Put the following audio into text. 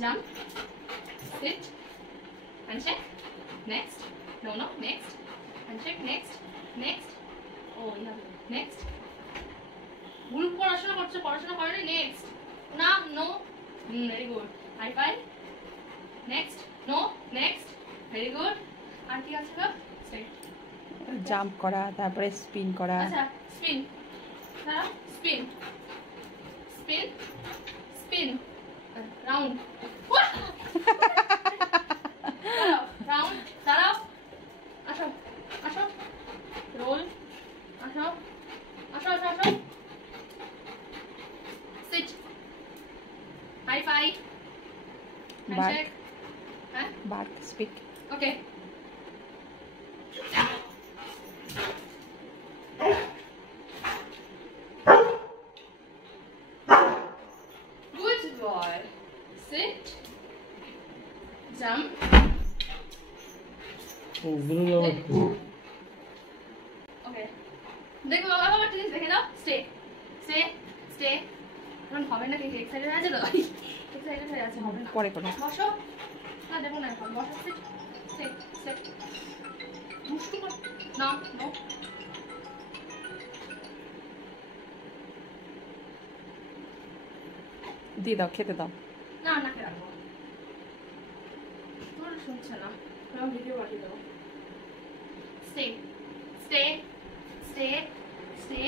jump, sit, handshake, next, no, next, handshake, next, oh, yeah, next, group পড়াশোনা করছে, পড়াশোনা করেনি, next, না, no, very good, high five, next, no, next, very good, আর কি আছে গো, জাম্প করা, তারপরে স্পিন করা, আচ্ছা, স্পিন, দাঁড়াও, spin, spin, spin, round, round, দাঁড়াও, আসো, আসো, রোল, আসো, আসো, আসো, আসো, সিট, হাই ফাই, হ্যান্ডশেক, হ্যাঁ, বার্ক, স্পিক, ওকে, good boy, sit, jump, okay, দেখো বাবা ঠিক আছে, দেখে দাও, স্টে, স্টে, স্টে, এখন হবে না, কি এক্সাইটেড আছে তো, এক্সাইটেড হয়ে আছে, হবে না, পরে করো, বসো, না দেবো না এখন, বসো, সিট, সিট, সিট, দুষ্টু কর, না, নো, দিয়ে দাও, খেতে দাও, না, নাকে রাখবো, তোর শুনছে না, আমি ভিডিও পাঠিয়ে দেবো, স্টে, স্টে, স্টে, স্টে,